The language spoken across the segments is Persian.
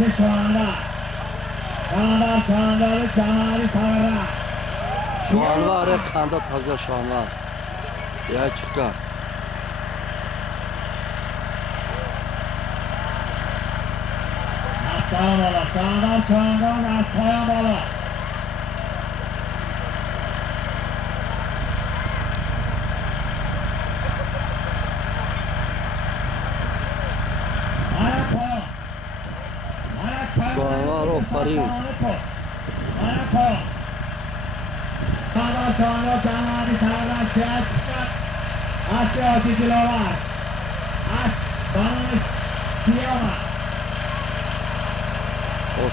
رفت شاندار جمالی ساغره Şuanlı araya kanda tabize şuanlı. Ya çıkar. Aslan bala, sağdan aslan bala. Şuanlar o farin. Sağdan canavi sağdan şeye çıkar. Asya dikilolar. Bana siyama. O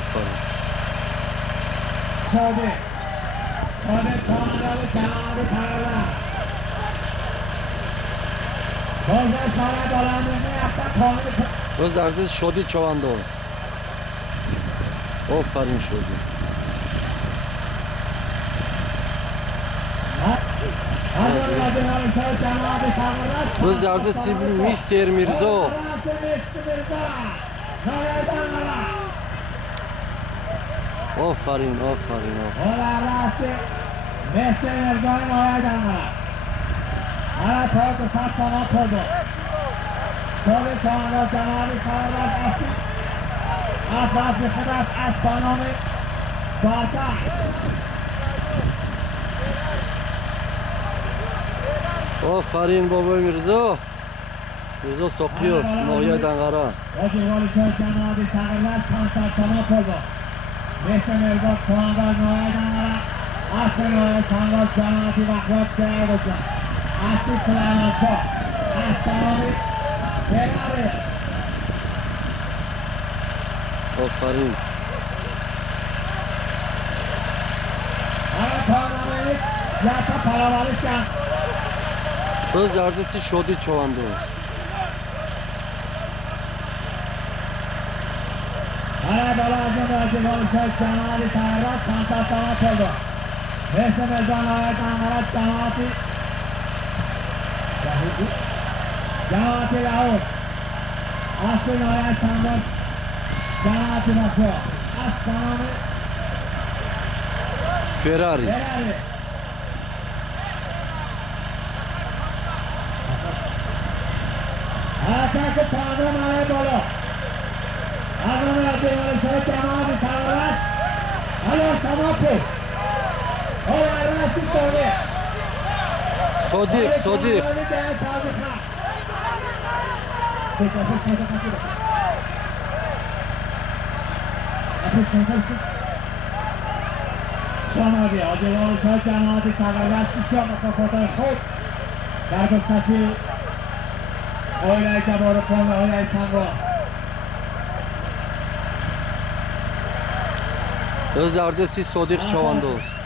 farin. Şöyle canavi sağdan. Bozda sana dolandığını yapta konu. Öz derdiz şodi çovanda olsun. O farin şodi. Öz derdiz sibil Mister Mirzo. O farin. Mister Mirzo'nun olaydan var. Ara to'g'ri satsama to'g'ri. So'li to'g'ri janobi sağlar asli. Asli xidas astronomi. Bata. O farin baba Mirzo. Mirzo sokuyor. Noyadan qara. O'zbekiston janobi sağlar satsama to'g'ri. Mister Mirzo to'g'ri noyadan qara. Asli noyadan sağlar janobi vaqt kerak. Asli Süleyman Şah, Aslanı, Ferrari. O farin. Ara parlament, yata paravarışan. Öz derdiz şodi çovanda olsun. Ara balazın Özbekistan Canabi Sağlar Santatama oldu. Mesut Özcan Ayet'ten Arat Canabi. Canabi Lahut. Aslı Ayet Sandat. Canabi Bakıyor. Aslanı. Ferrari. Ferrari. Atakı Tanrı Ayet Bolu. Adamı Özbekistan Canabi Sağlar. Alo Samapu. O arası soruyor. Sodik. جنابی آجوال شد جنابی سرورست بسیار مکافات خود در گفتشی اویلای جبار کن اویلای سنگا Öz derdiz sodik çovanda olsun.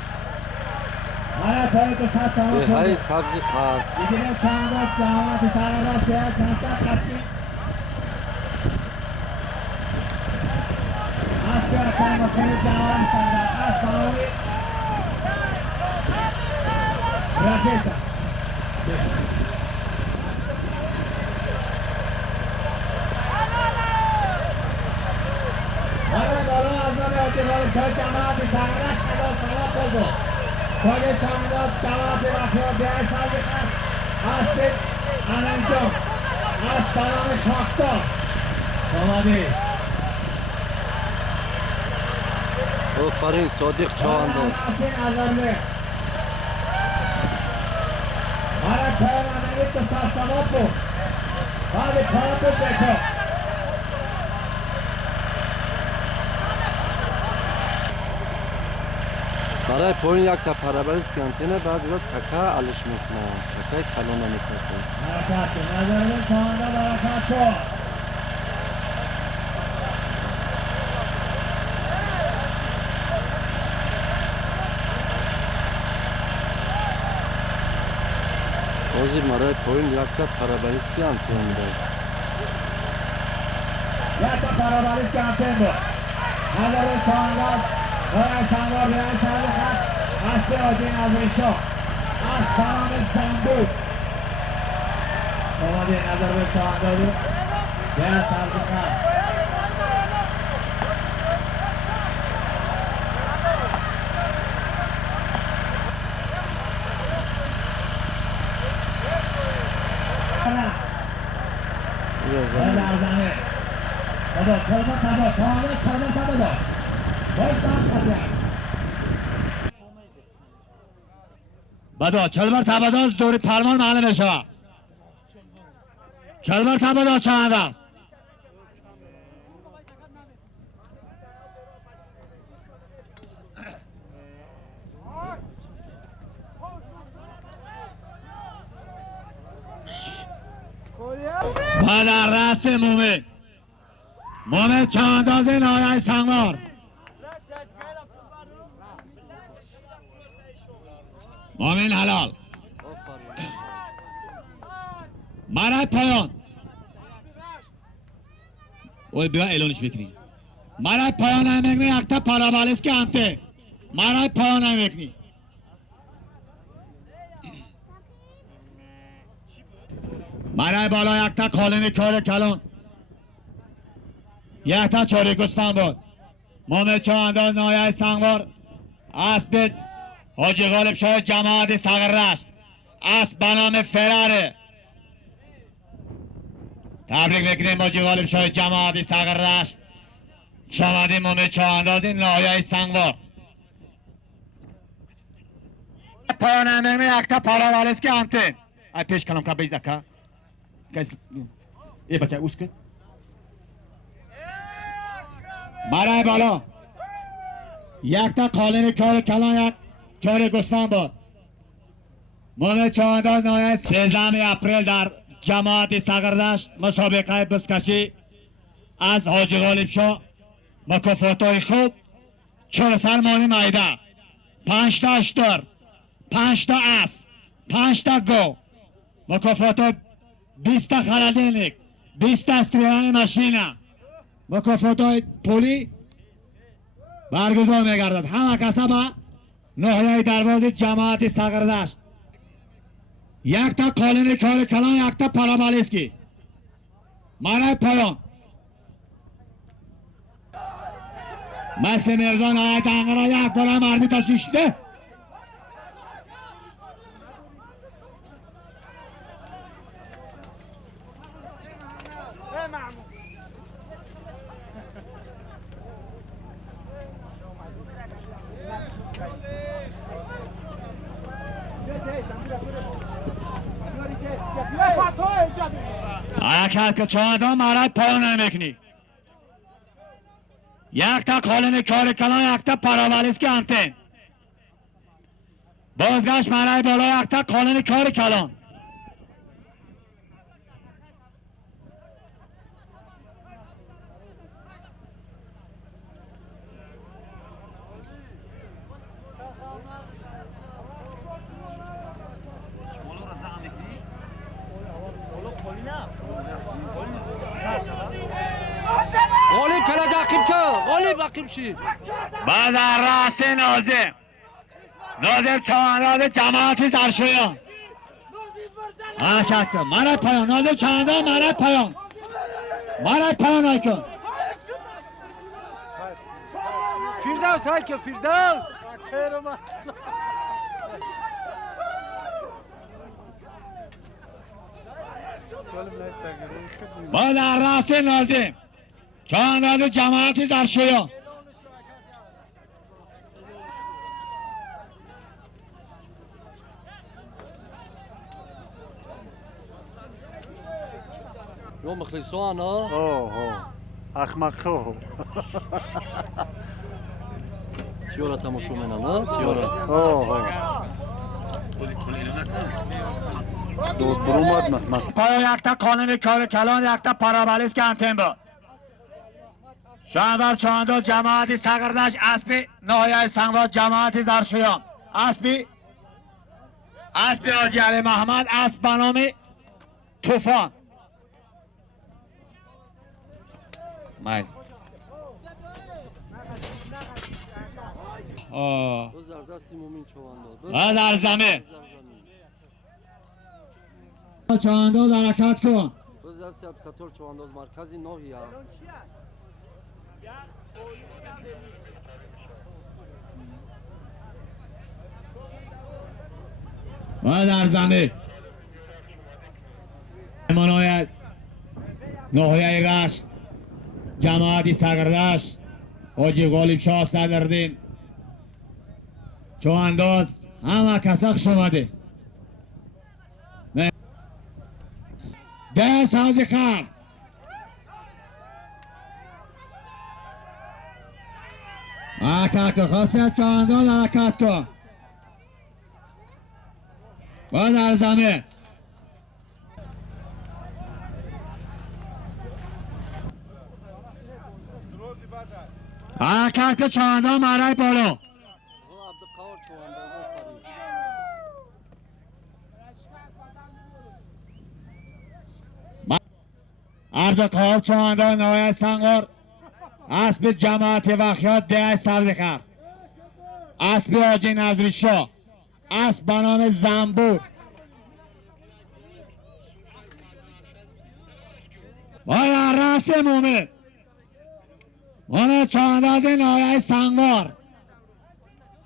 Hala tabi ki saat sana Ve hay sabzi kar. İdine çağında canabi sərverest veya çantak kaçtı Asya kalmasını canabi sərverest Aslanı Raketa Hala dolu azami oturuyor şöyle canabi sərverest kadar salak oldu Koca çağında canabi bakıyor diğer savcılar Aslı Anamcım Aslanı şaksı Canabi O farin sodik çovanda olsun. Asin azarlı Mara Peygamber gitti sarsamapu Hadi kanıtı bekle برای پایین یک تا پرابر اسکانتینه بعد رو تکه علش میکنه تکه کلانه میکنه Harekat nazarının sağında barakat çok Ozir برای پایین یک تا پرابر اسکانتینه میدهست Yatta parabalis kantin bu Nazarın sağında Oraya sağında bir sağlıkat Aslı Odin Azrişo Aslanımız Sambut Canabi nazarının sağında bu Diğer sağlıkat بابا کلمه تبا تاله کلمه تبا دا باش دام کتیم بدا کلمه تبا دا دوری پرمان معلوم بشه کلمه تبا دا چند است و در رأس مومن چانداز نایه سنگار مومن حلال مرد پایان اوی بیا اعلانش بکنی مرد پایان هم بکنی اکتا پارابالیس که همته مرد پایان هم بکنی مرای بالا یک تا کالین کار کلان یک تا چاری گسفن بود مومن چانداز نایه سنگار اسب حاجی غالب شاه جماعت سغرشت اسب به نام فراره تبریک میکنیم حاجی غالب شاه جماعت سغرشت شامدی مومن چانداز نایه سنگار پایانه میگنی یک تا پاراوالیس که همته ای پیش کلام که بیزکه ای بچه اوز کن مرای بالا یک تا قالین کار کلان یک چار گستان بود مومن چانداز نایه 13 اپریل در جماعت سغردشت مسابقه بزکشی از حاجی غالب شاه مکافاتای خوب 4 سرمانی مایده 5 تا اشتر 5 تا اسب 5 تا گو مکافاتای 20 تا خردینک 20 تا استریان ماشینا مکافاتای پولی برگزار میگردد همه کسا با ناحیه دروازه جماعت سغردشت یک تا قالین کار کلان یک تا پارابالیسکی مرای پایان مثل مرزان آیت انگرا یک بار مردی تا شیشته حرکت که چهاندان مرد پایان نمیکنی یک تا قالین کار کلان یک تا پاراوالیسکی انتن بازگشت مرد بالا یک تا قالین کار کلان غالب کلا داخل که غالب عقیم شی بعد راست نازم چانداز جماعتی سرشویان حرکت کن مرد پایان نازم چانداز مرد پایان های کن فیردوس های که فیردوس بعد راست نازم چانداز جماعتی سرشویان يوم مخلصوان ها اوه اخمقه تيورا تماشو من ها تيورا اوه دوست بروماد محمد پای یک تا قانون کار کلان یک تا پاراوالیس که انتن با شاندار چانداز جماعتی سغردشت اسب ناحیه سنگواد جماعتی زرشویان اسب حاجی علی محمد اسب به نام طوفان مایل باز در دستی مومن چوانداز و در زمین چانداز حرکت کن باز دستی ابسطور چوانداز مرکزی ناحیه و در زمین ناحیه رشت جماعتی سگردشت حاجی غالب شاه صدردین چوانداز همه کسک شماده ده سازی خر حرکت کن خاصیت چوانداز حرکت کن با در زمین حرکت کن چوانداز مرای بالا عبدالقادر چواندازه عبدالقادر چوانداز نهایت سنگار اسب جماعت وخیات ده سبزخر اسب حاجی نظری شاه اسب به نام زنبور باید رأس مومن چوانداز نهایت سنگار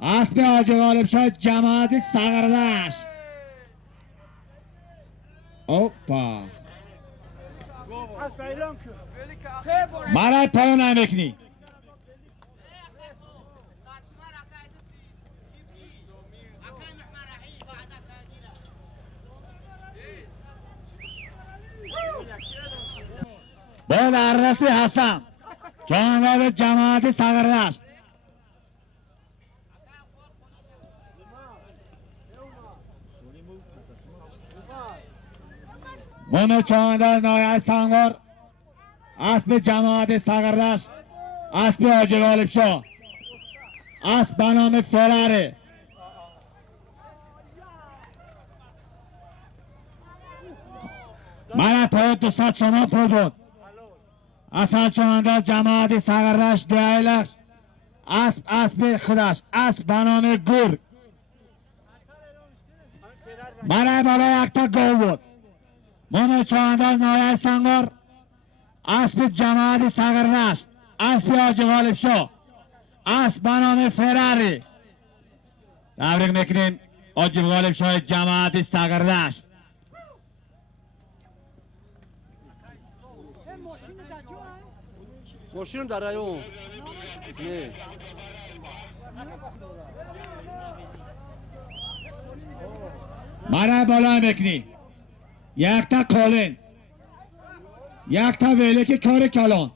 اسب حاجی غالب شاه جماعت سگردشت اوپا مرای پایان نمیکنی با دررسی حسن جانب جماعت سگردشت مومن چوانداز نهایت سنگار اسب جماعت سگردشت اسب حاجی غالب شاه اسب به نام فراره من پای 200 شما پول بود اصل چوانداز جماعت سگردشت دیلکس اسب خودش اسب به نام گرگ من بالا یک تا گل بود مومن چوانداز نهایت سنگار اسب جماعت سگردشت اسب حاجی غالب شاه اسب به نام فراری تبریک میکنیم حاجی غالب شاه جماعت سگردشت ماشینم در رایون نه مرای بالا میکنی یک تا کالین یک تا ویلک کار کلان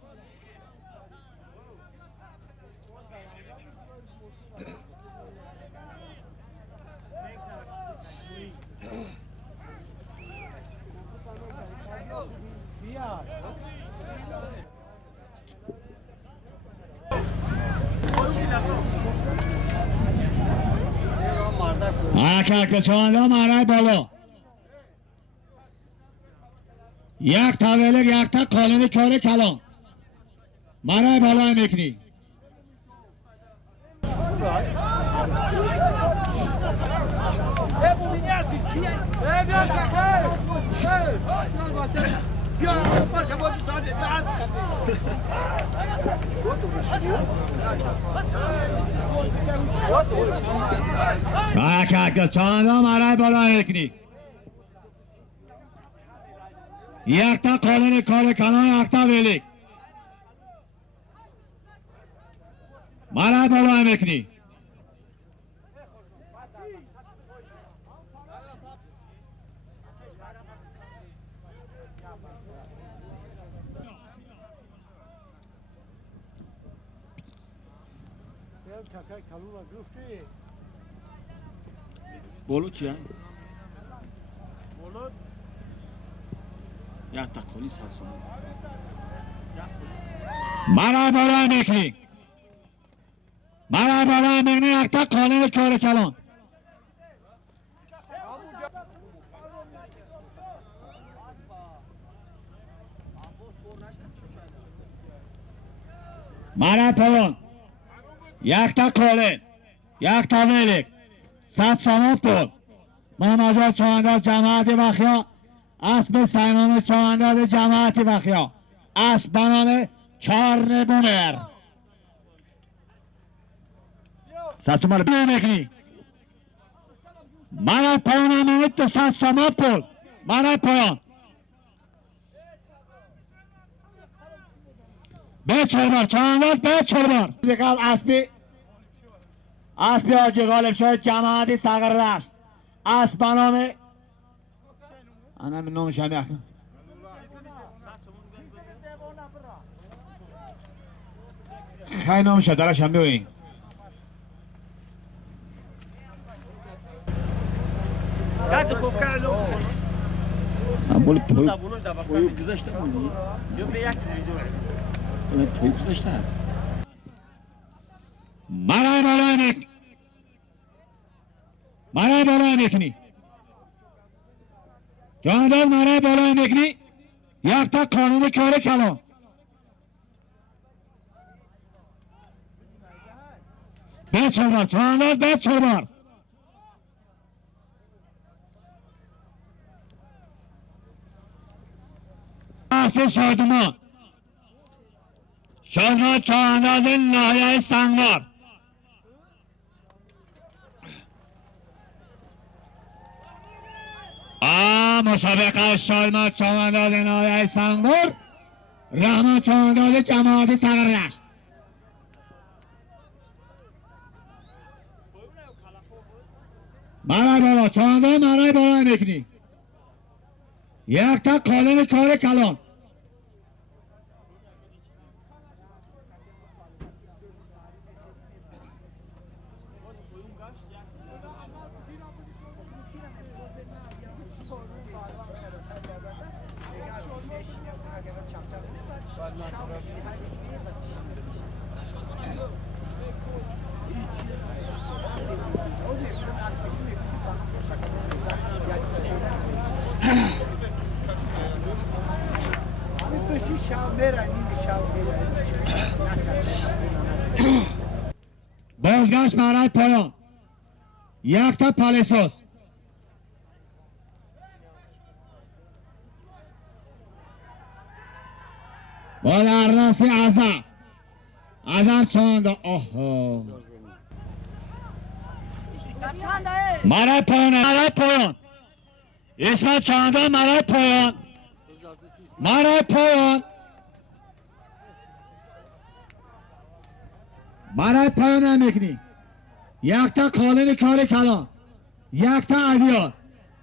حرکت چوانداز مرای بالا یک تا ویلک یک تا کالین کار کلان مرای بالا میکنی حرکت چوانداز مرای بالا میکنی یک تا کالین کار کلان یک تا ویلک مرای بالا میکنی بولو چی هست؟ یک تکالی ساسون مرای بالا میکنی مرای بالا میکنی یک تا کالین کار کلان مرای پایان یک تا کالین یک تا ویلک 100 سامان پول محمد چوانداز جماعت وخیا اسب سیمان چوانداز جماعت وخیا اسب به نام چارن بونر ساتومال میکنی مرای پایان میکنی 200 سامان پول مرای پایان به چهاربار چانداز به چهاربار دیگر اسبی آجی غالب شد جماعتی سگر رشت اسب بنامه انم نامش هم یکن خیلی نامش درش هم بیوین بعد خوب کردم بول تابونوش دفعه پویو گذاشته بودی؟ یا به یک تلویزیون پویو گذاشته مرای بالای میکنی جانداز مرای بالای میکنی یک تا قانون کار کلان به چهاربار جانداز به چهاربار شادمان چانداز ناحیه سنگار مسابقه شادمان چانداز ناحیه سنگار رحمان چانداز جماعت سررشت مرای بالا چانداز مرای بالا میکنی یک تا قالن کار کلان بازگشت مرای پایان یک تا پالیسوس با درنسی ازم چاند آها مرای پایان اسم چانده مرای پایان هم میکنی یک تا قالن کار کلان یک تا عدیار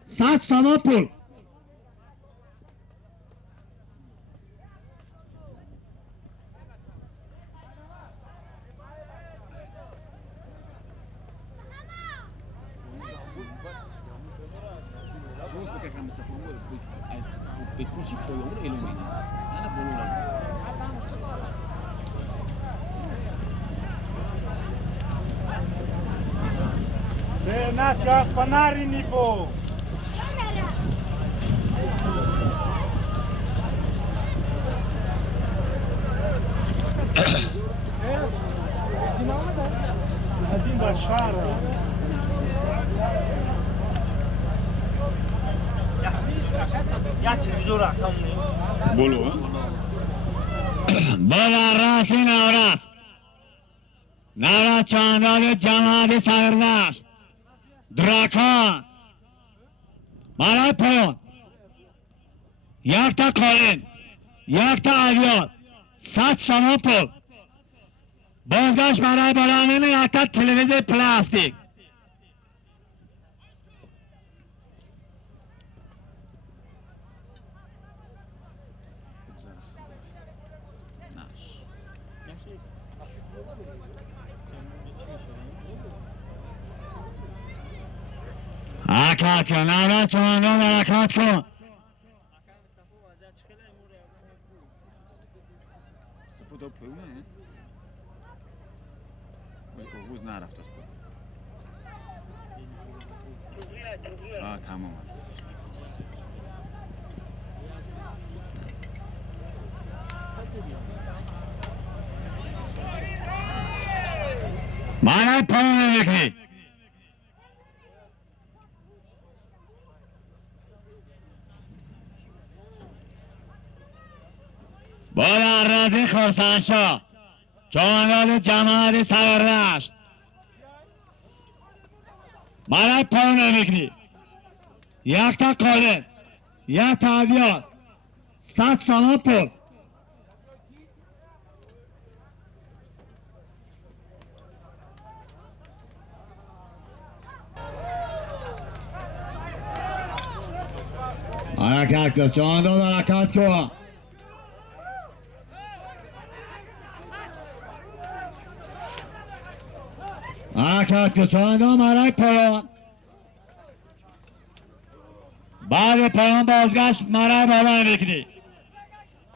100 سامان پول به کرسی پویو رو اعلام می‌کنه. انا بولو به نتیاس پناری نیپو قدیم در شهر یا تلویزیون رقم بولو بالا راسی نوراس چانداز جماعت سررشت دراکان مرای پایان یک تا قالن یک تا عدیار 100 سامان پول بازگشت برای بالانین یک تا تلویزیون پلاستیک حرکت کن نوراس چانداز حرکت کن استفاده پویو نه روز نرفت است تمام مرای پایان میکنی با راضی خرسانشا چانداز جماعت سررشت مرای پایان میکنی یک تا قالن یک تا عدیار 100 سامان پول حرکت کن چاندان حرکت کن حرکت کن چاندان برای پایان بعد پایان بازگشت مرای بالا میکنی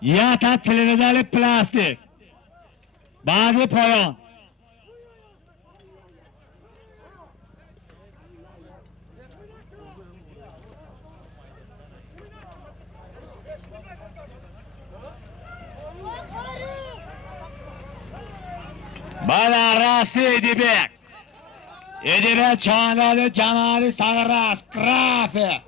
یا تا تلویزیون پلاستیک بعد پایان بعد راستی ادیبک چانداد جمالی سغراس کرافه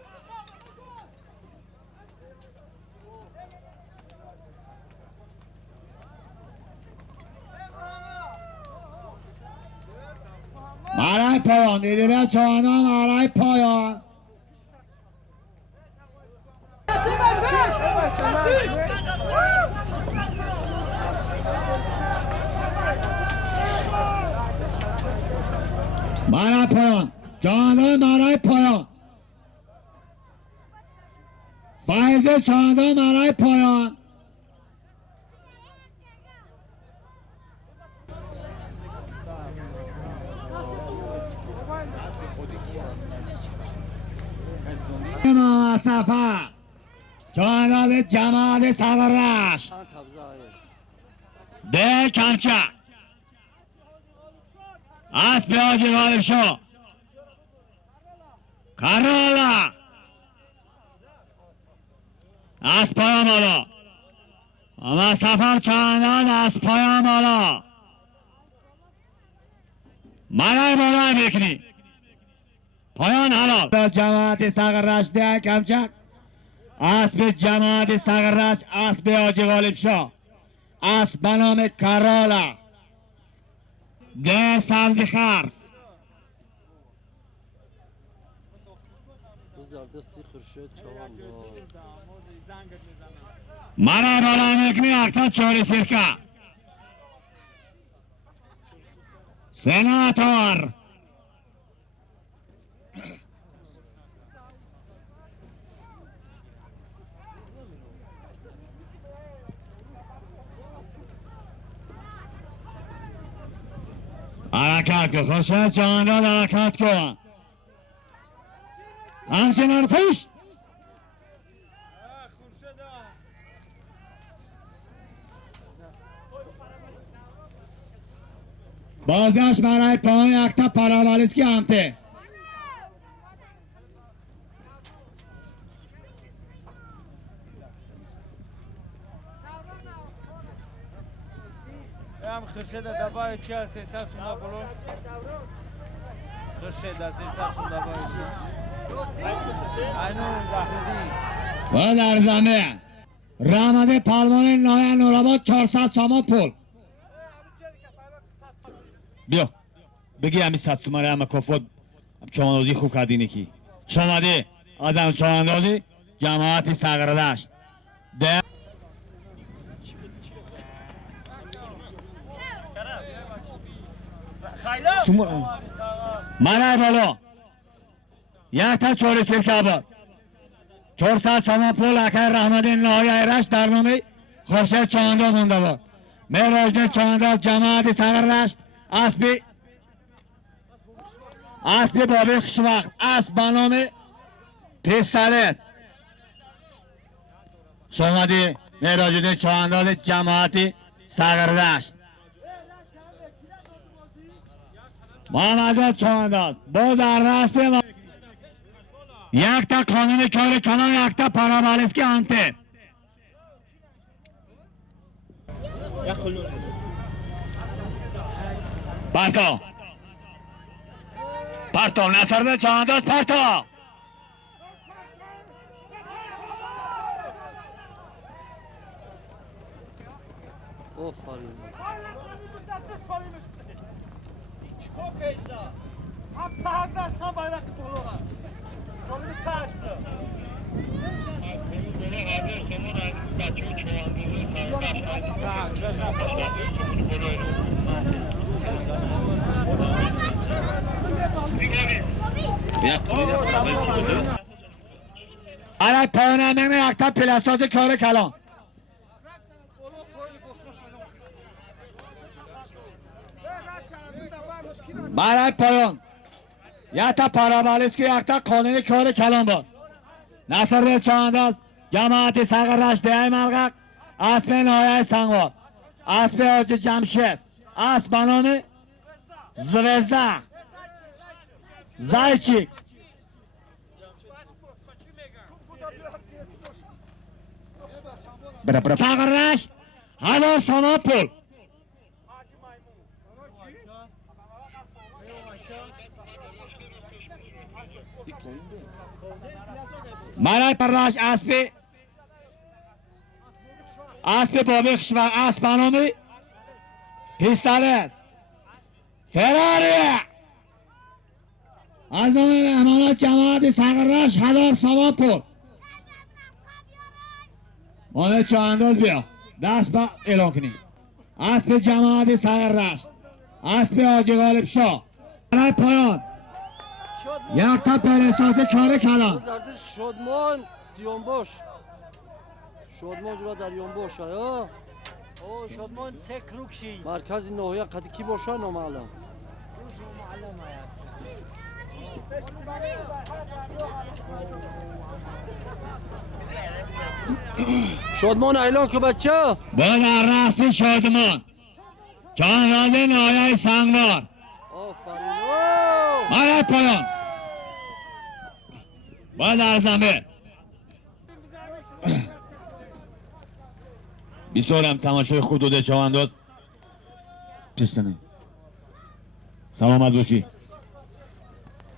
مرای پایان ادیبک چانداد مرای پایان مرای پایان چاندان مرای پایان فایزه چاندان مرای پایان محمد صفا چاندان جمال سغرش ده کمچه اسب حاجی غالب شو کرالا اسب پایان بالا محمد صفا چاندان اسب پایان بالا مرای بالا میکنی پایان حالا جماعت سغرش ده کمچک اسب جماعت سغرش اسب حاجی غالب شو اسب به نام کرالا ده سبزی خرف روز در دستی خورشید چوان باز مرای بالا میکنی اکتا چوری سرکه سناتور حرکت کن خورشید چاندان حرکت کن همچنان خوش بازگشت برای پایان اکتا پراوالیسکی همته هم خرشد دبای چه 300 سونا بلو خرشد 300 سونا دبای اینو زهردی و در زمین رحمت پالمان نای نورآباد 400 سامان پول بیا بگی همی 100 توماره همه کفت چواندازی خوب کردینی کی شماده آدم چواندازی جماعت سغردشت ده مرای بالا یک تا چوری سرکه آباد 400 سامان پول اکر رحمت نهای ایرش در نامی خورشید چانداز مونده بود مهراجد چانداز جماعت سغردشت اسبی بابی خوشوقت اسب به نام پیستالت شمادی مهراجد چانداز جماعت سغردشت محمد چانداز با در راست یک تا قانون کار کنان یک تا پرابالیسکی انته پرتو نصرده چانداز پرتو آفرین هم تازش هم bayrak dolu. Sonunu taştı. برای پایان همه یک تا پلاسات کار کلان برای پایان یک تا پرابالیس که یک تا قانون کار کلان بود نصر به چانداز جماعت ساغر رشد های ملغق اسب نایه سنگوار اسب حاج جمشید اسب بنام زوزده زایچیک ساغر رشد 1000 سامان پول مرای پرلاش اسب بابی خشور اسب بنامی پیستالت فراری از نام مهمانات جماعت ساغر رشد 1000 سامان پول مانه چه انداز بیا دست با اعلان کنیم اسب جماعت ساغر رشد اسب حاجی غالب شاه برای پایان یک تا پرسات کار کلان شادمان دیونباش شادمان جورا در یونباش ها او شادمان سه کروکشی مرکز ناحیه قد کی باشه نامعلوم شادمان اعلان که بچه با در رأس شادمان چانداز نایه سنگوار آفرین برای پایان با در زمین بیسورم تماشای خودود چوانداز پستنه سلامت باشی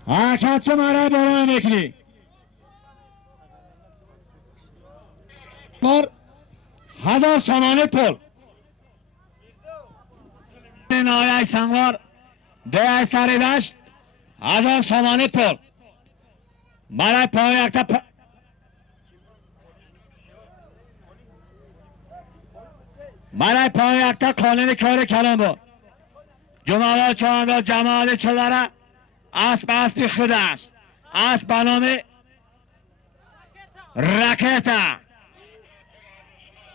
حرکت که مرای بالا میکنی بار 1000 سامان پول نایه سنگوار ده سر دشت 1000 سامان پول برای پایان یک تا برای پایان یک تا قانون کار کلان بود جمعه چهانده جماعت چلره اسب خود است اسب به نام رکتا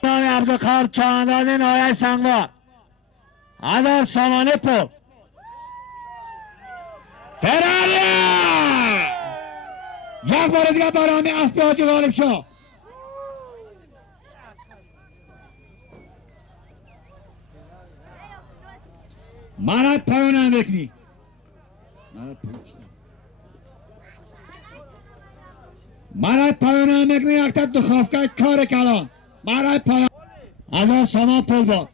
نام عبدالقادر چهانده نایه سنگوار 1000 سامان پول فراری یک بار دیگه برامی اسب حاجی غالب شاه مرد پایانم بکنی مرد پایانم بکنی یک تا دخافکه کار کلان مرد پایان 1000 سامان پول بود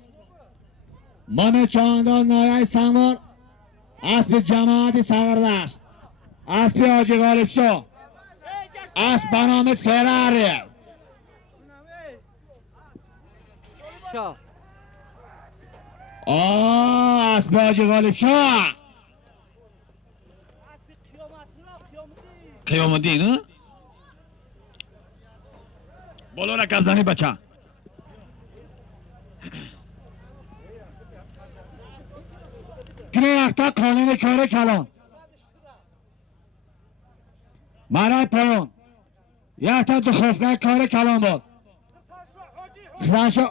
من چانداز نایه سنگوار اسب جماعت ساغر رشد اسب حاجی غالب شاه اسب به نام فراری اسب حاجی غالب شاه قیامتی نه بالا رکب زنی بچه کنه اختا قانون کار کلان مرای پایان یک تا دخوفگاه کار کلان بود خسانشو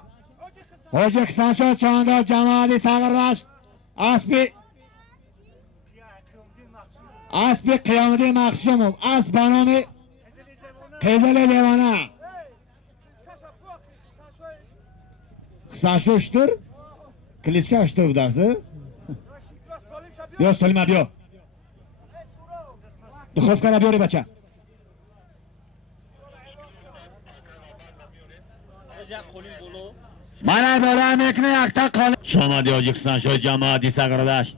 حاجی خسانشو چانداز جماعت ساغر رشد اسب قیامتی مخصوم اسب به نام قیزل دیوانه خسانشو اشتر کلیسکه اشتر بود است بیا سلیمه بیا دخوفگاه را بیاری بچه من بالا میکنه یک تا کال شما دیاجی خسان شد جماعتی ساغر داشت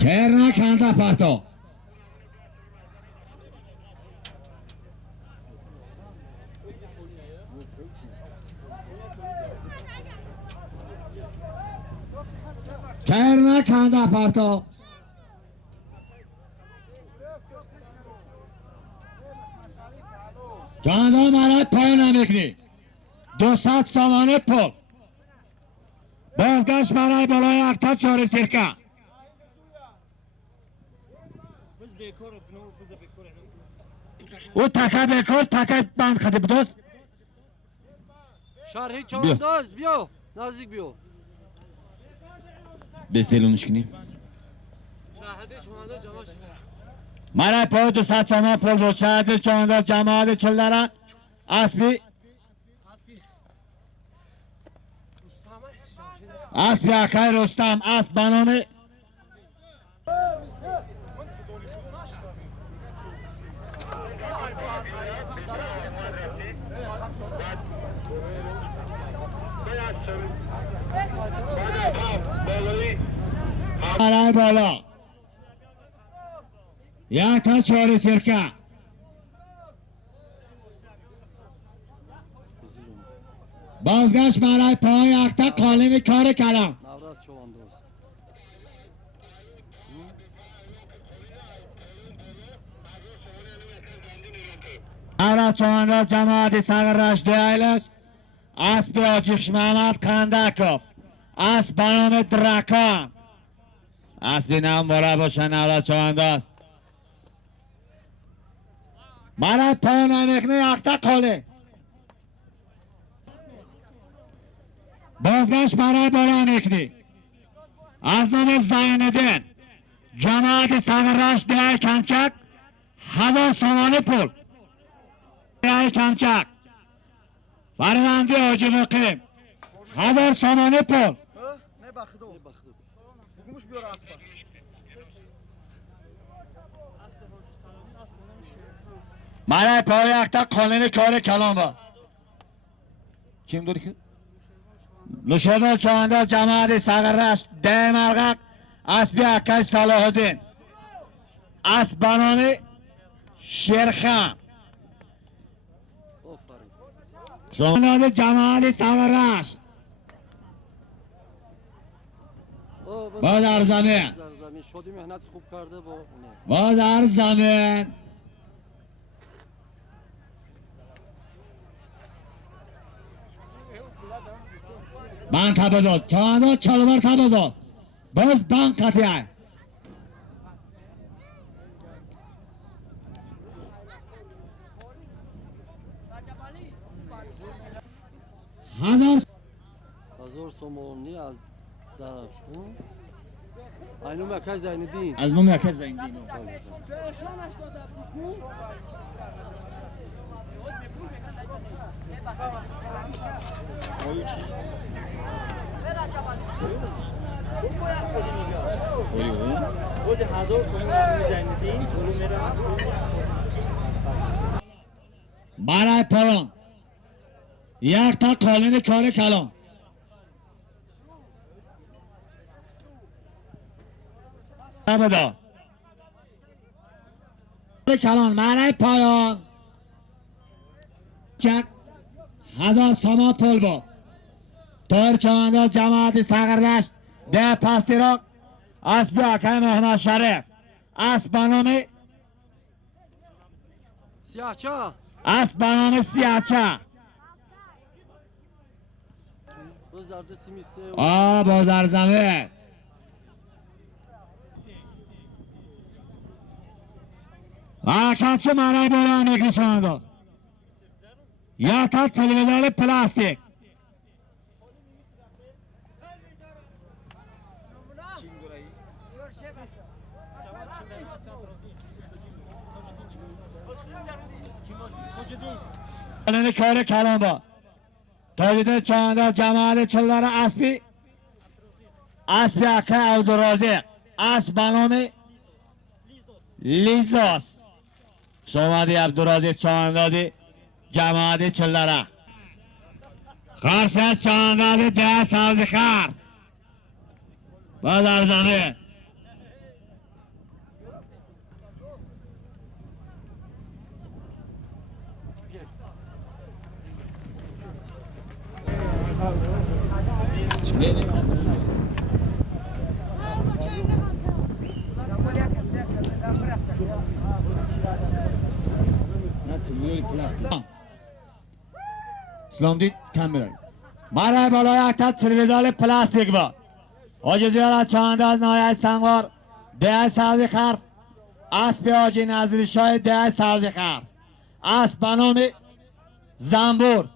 کرنا کانتا پاتو Kayrına kanda parto. Candan marat payına mikni. 200 سامانه پول. بازگشت برای بالای اکتا چهار سرکه. Biz bekor bunu biz bekor. او تکه بکن تکه بند خدی بدوست. شرحی چانداز بیو نزدیک بیو بسیلونش کنی. شاهدی چانداز جمع شده مرای پای 200 سامان پول بود. شهدی چانداز جماعت چلدره اسبی اسبی اکای رستم اسب بنامه مرای بالا یک تا چهار سرکه بازگشت برای پای اکتا قالم کار کلام نوراز چوانداز نوراز چوانداز جماعت سگر رشد ایلش اسب آجیخش محمد کندکوف اسب بنام درکان اسبی نام بالا باشه نوراز چوانداز برای پای نمیکنه اکتا قاله بازگشت برای بالا میکنی از نام زیندین جماعت سگرش دیای کمچک 1000 سامانه پول دیای کمچک فرزندی حاجی مقیم 1000 سامانه پول Ne bakıdı o? Bugünmüş bir ara aspa. برای پای اکتا قانون کار کلام با کیم دوری که؟ نوشابه چوانده جماعت سگرش ده مرغق اسبی اکای صلاح الدین اسب بنام شیرخان آفرین چوانده جماعت سگرش با در زمین در زمین شادی مهنت خوب کرده با نه با در زمین من تبه داد چوانده چلوبر تبه داد باز بان قطعی های هزار 1000 سومونی از طرف اینو مکه زیندین از ما مرکز زنگین Hoca 1000 so'm میزنیدین پولو میره برای پایان یک تا قالین کار کلام نبدا کلان برای پایان چک 1000 سامان پول با تایر چوانده جماعت سگردشت ده پستیراک اسب اکای محمد شریف اسب بنام سیاهچه اسب بنام سیاهچه باز در دستی میسته با در زمین حرکت که مرای بالا میکنی چوانده یا تا تلویزیون پلاستیک قالین کار کلام با تاجده چوانده جماعت چلدر اسبی اسبی اکه عبدالرازق اسب بنام لیزوس شمادی عبدالرازق چوانده جماعت چلدره خرسه چوانده ده سبز خر با در زمین اسلامدین کم برای مرای بالای اکتر تریدال پلاستیک با آجی زیارت چانده از نایه سنگار ده سبزی خرف اسب آجی نظری شای ده سبزی خرف اسب بنام زنبور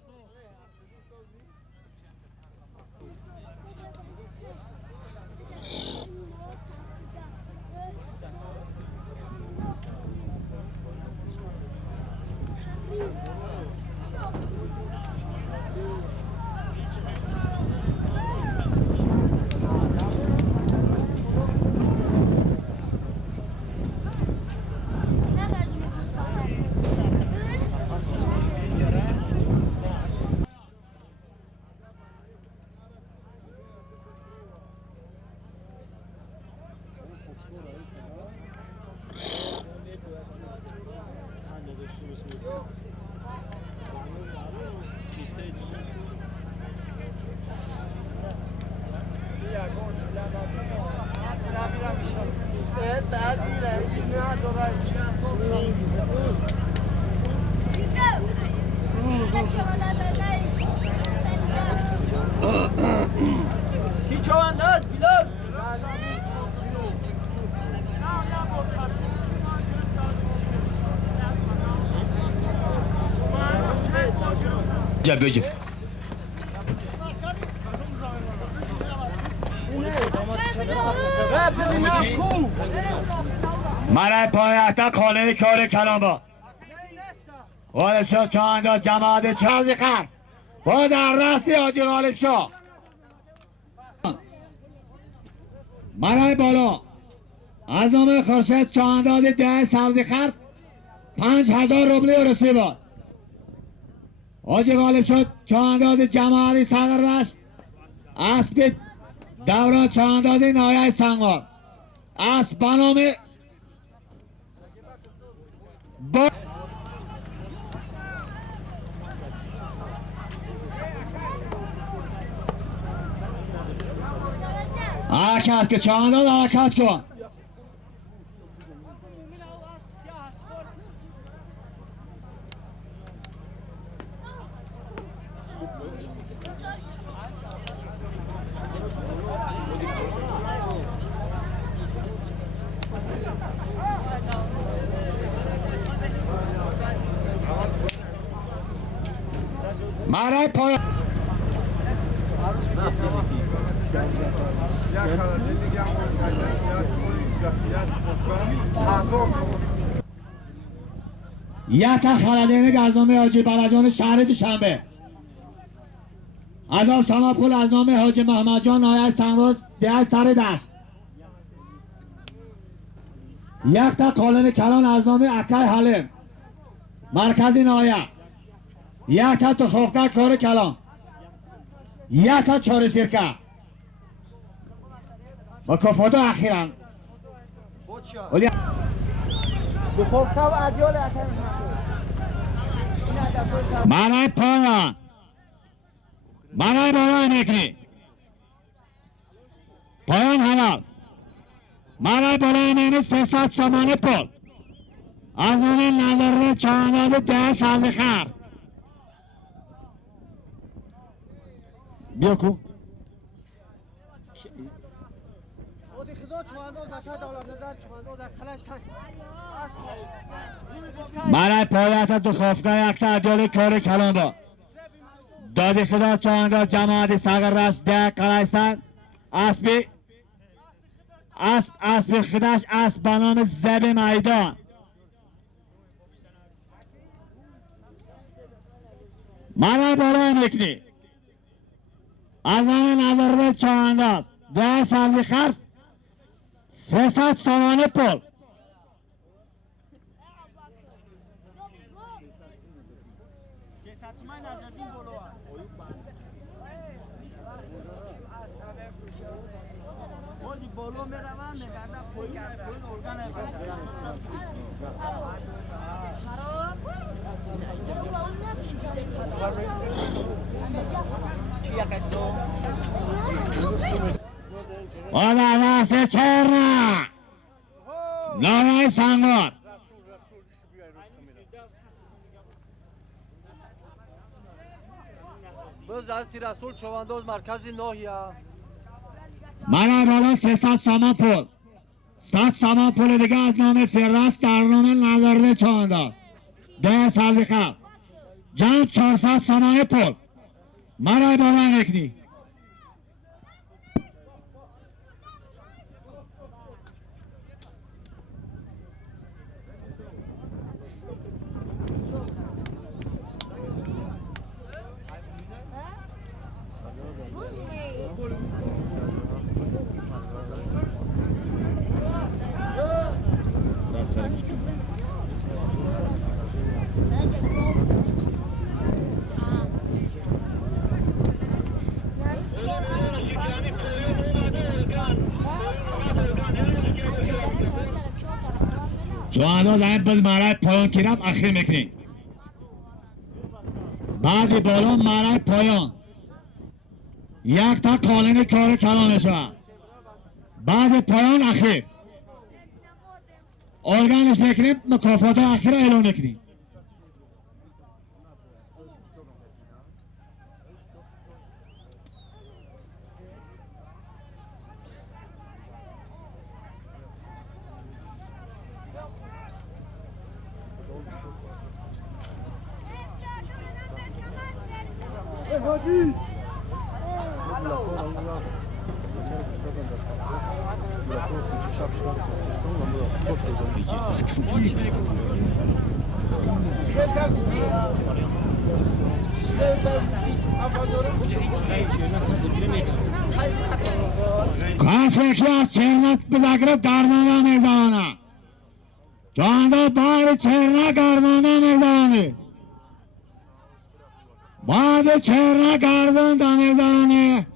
کی چوانداز بیلال جا بگیر مرای پایخته خانه کار کلام با غالب شد چانداز جماعت چرزی خرف با در رستی آجی غالب شد مرای بالا از نام خورشید چانداز ده سبزی خرف 5000 روبلی رسی بود آجی غالب شد چانداز جماعت صدر رشت اسب دوران چانداز نایه سنگار اسب بنام با حرکت که چانداز حرکت کن مرای پای یک خلدین گزنامه حاجی بلجان شهر دوشنبه از آب ساماپول از نام حاجی محمد جان نایه سنگروز ده سر دشت یک تا قالن کلان از نام اکای حلیم مرکزی نایه یک تا تخوفگاه کار کلان یک تا چار سیرکه با کفاتو اخیرا مرای پایان مرای بالای میکنی پایان حلال مرای بالای میکنی 300 سامانه پول از نام نظر چانداز ده سال خر بیا کو مرای پایت دو خوفگاه یک تعدیل کار کلام با دادی خدا چانداز جماعت ساگر رشت ده قلایستان اسب خداش اسب بنام زب میدان مرای بالا میکنی از نام نظر چانداز ده سالی خرف 300 سامانه پول بولو میروم میگرده پول ارگان آدم راست چرا نایه سنگار باز از سی رسول چوانداز مرکزی ناهیا مرای بالا 300 سامان پول 100 سامان پول دیگه از نام فردست در نام نظرده چوانداز 10 سال قبل جمع 400 سامان پول مرای بالا نکنی چوانداز این بز مرای پایان کرم اخیر میکنی بعد بالا مرای پایان یک تا کالین کار کلان شود بعد پایان اخیر ارگانش میکنیم مکافات اخیر اعلام میکنیم کسی که از چرنک بزگره درمانه میزانه چوانداز بعد چرنک درمانه میزانه بعد چرنک درمانه میزانه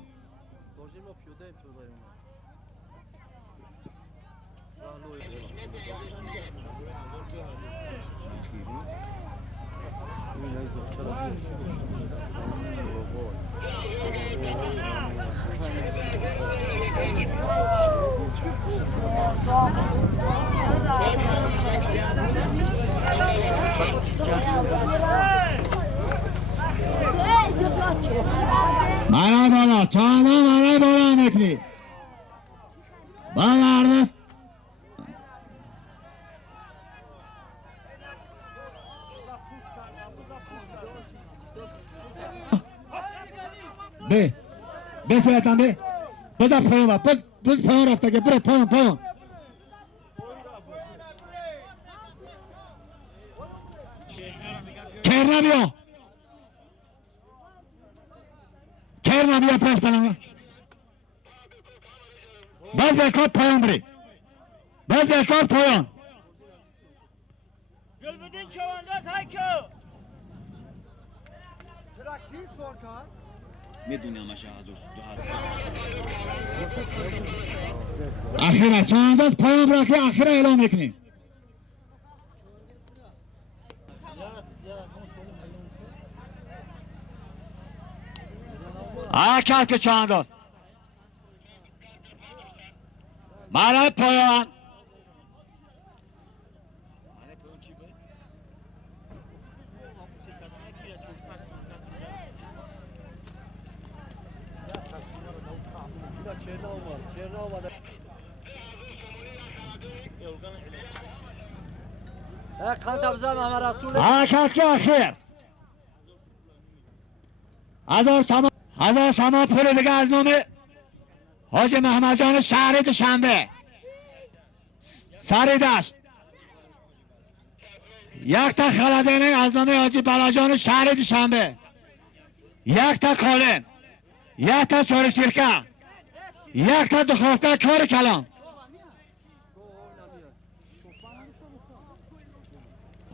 مرای بالا چوانداز مرای بالا میکنی بعد عرض به سویتن به بذار پایان با بذار پایان رفته که برو پایان کرنا بیا پس کنم باز بکار پایان بری باز بکار پایان Gülbüdün çavandaz haykı. میدونم شهادت دو هست اخیره چوانداز پایان برا که اخیره اعلام میکنیم حرکت که چوانداز مرای پایان چرنا اومده کانت ابزا محمد رسول حرکت که اخیر 1000 سامان پول دیگه از نام حاجی محمد جان شهری دوشنبه سری دست یک تا خلدینه از نام حاجی بلاجان شهری دوشنبه یک تا کالن یک تا چوری سیرکه یک تا دخوفکه کار کلان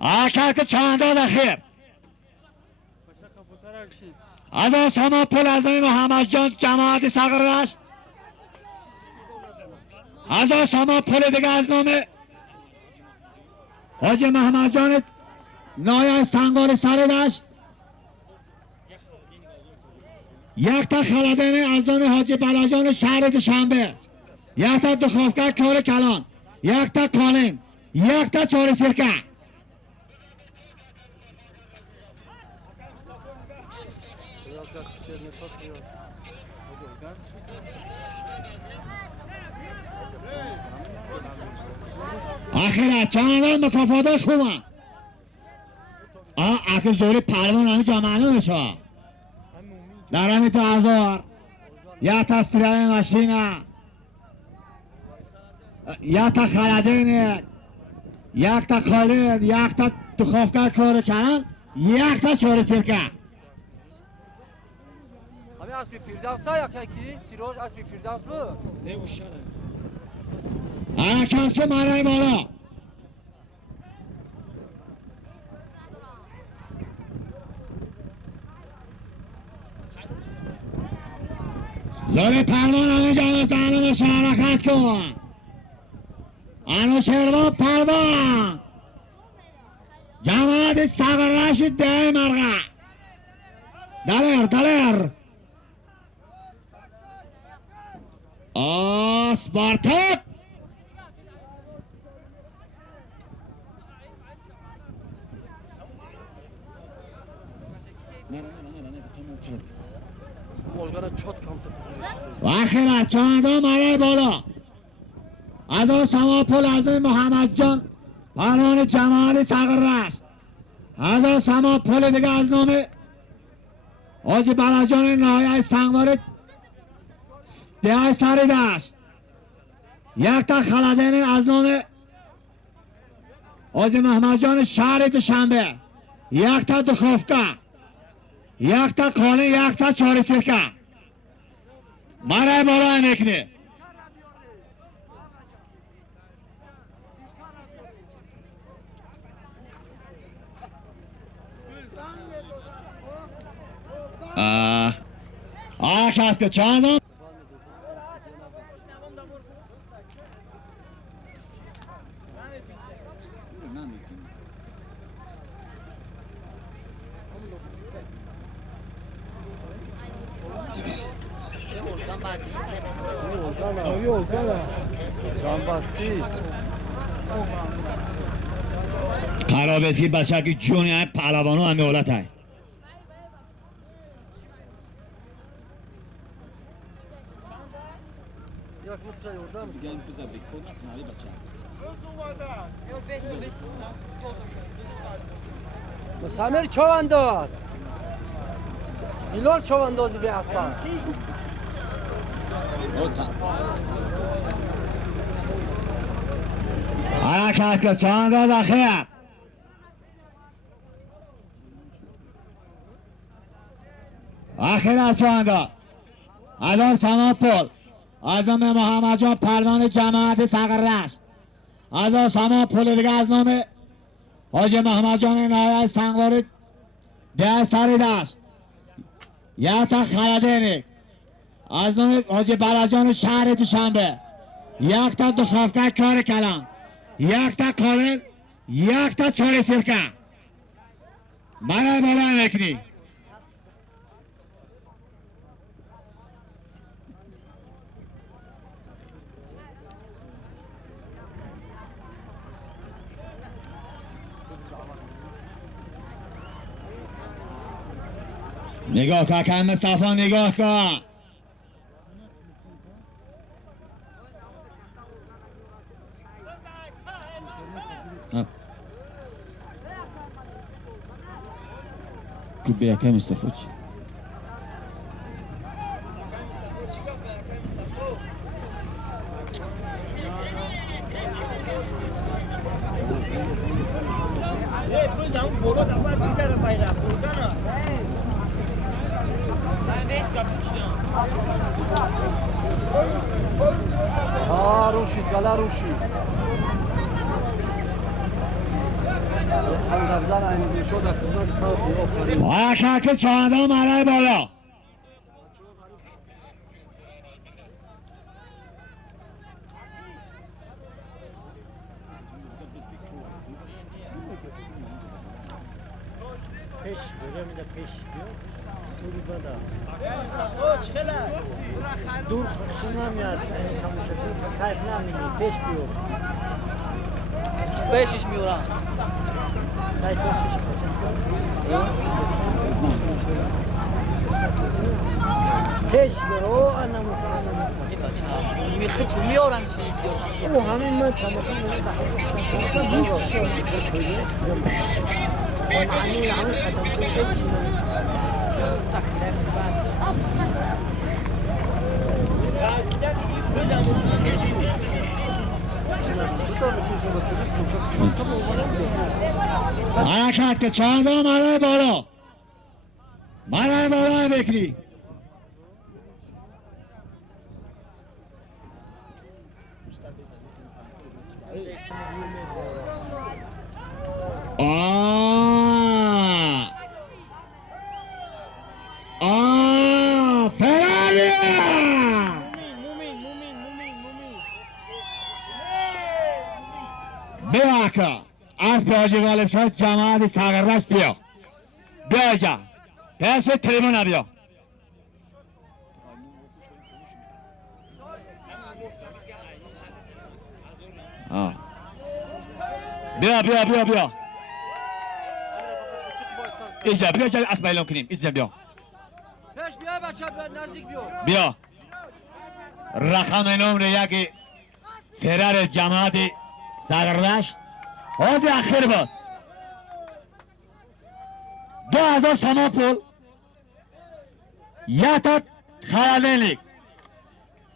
حرکت چوانداز اخیر 1000 سامان پول از نام محمد جان جماعت صغر است 1000 سامان پول دیگه از نام حاجی محمد جان نایه سنگار سر داشت یک تا خلدینه از نام حاجی بلاجان شهر دوشنبه یک تا دخوفکه کار کلان یک تا کالین یک تا چوری سیرکه سیاست شیر نکات یا آخر چند مکافات خوبه اگه زوری پروان همه جامعه میشه در همین 2000 یا تا استریای ماشینه یا تا خلدین یک تا خالد یک تا دخوفگاه کار کنن یک تا چوری سرکه همین اسبی فیردوس ها یکی سیروش اسبی فیردوس بود نه و شرط کس که مرای بالا زور پرمان همه جمعه دانم شرکت کن انو شربا پرمان جماعت سقرش ده مرغه دلر سپارتاک مولگان چوت کامتر و آخر چاندا مرای بالا از سماپل از محمد جان پران جمال سقر است از سماپل دیگه از نام آجی بلاجان نهایه سنگوار ده سری داشت یک تا خلدین از نام آجی محمد جان شهر دوشنبه یک تا دخوفکه یک تا کالی یک تا چاری سرکه مرای بالا میکنه کس که چندم جانباستی خراب است که بچه که جونی های پهلوانو همه حالت های یک متر یوردم میگن بذار بکن نکنه بچه سامر چوانداز میلان چواندازی به اسبان کس که چند داد خیر آخر از چند داد الان سماپل از نام محمد جان پروان جماعت سقر است از سماپل دیگه از نام حاج محمد جان نهایه سنگوار ده سری داشت یک تا خلدینی از نام حاج بلاجان شهر دوشنبه یک تا دخوفگاه کار کلان یک تا کالن یک تا چاری سرکه مرای بالا میکنی نگاه که کم مصطفی نگاه که که بیا که مصطفی چی روز همون بولو دا باید بگذاره باید بودن من نیست که پوچنم روشید گلا روشید هم درزن اینجوری شد در خدمت کافی آفرین آیا که چهانده مرای بالا پیش بگه میده پیش بیا توری بده دور خودشون نمیاد این تموشه تو کیف نمیدی پیش بیا پیشش میورم پیش پیش برو انموتا میخه چون میارن شنید دیو تماشا او همین من تماشا حرکت که چاندا مرای بالا بکری فراری بیا اکا از باجی غالب شد جماعت ساغرش بیا اینجا پس تریمون بیا بیا اینجا اسم اعلام کنیم اینجا بیا پیش بیا بچه نزدیک بیا رقم نمره یک فرار جماعت ساغرش حاضر اخیر بود 2000 سامان پول یک تا خلالینlik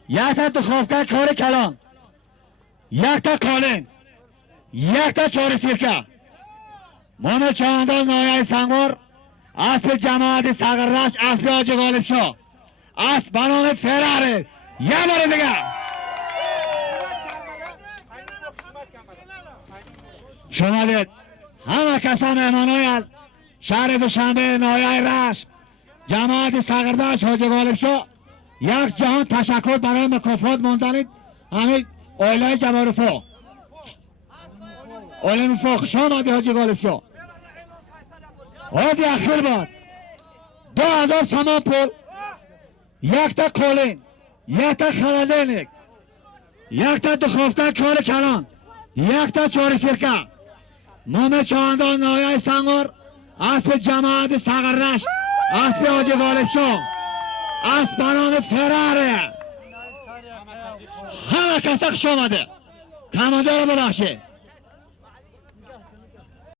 یک تا دخوفته کار کلان یک تا کالین یک تا چوری سیرکه مام چاندان نایه سنگور اسب جماعت ساغرش اسب حاجی غالب شاه اسب به نام فراره یه بار دیگه شما دید همه کسا مهمانای از شهر دوشنبه نایه رشت جماعت ساغرش حاجی غالب شاه یک جهان تشکر برای مکافات موندنید همین اویلای جبارفو اویلای مفاق شما دی حاجی غالب شاه حاضی اخیر باد 2000 سامان پول یک تا کولین یک تا خلالینlik یک تا دخوفته کار کلان یک تا چوری سیرکه مام چاندان نایه سنگور اسب جماعت ساغرش اسب حاجی غالب شاه اسب بنام فراره همه کسا خوش آمده کمانده رو ببخشه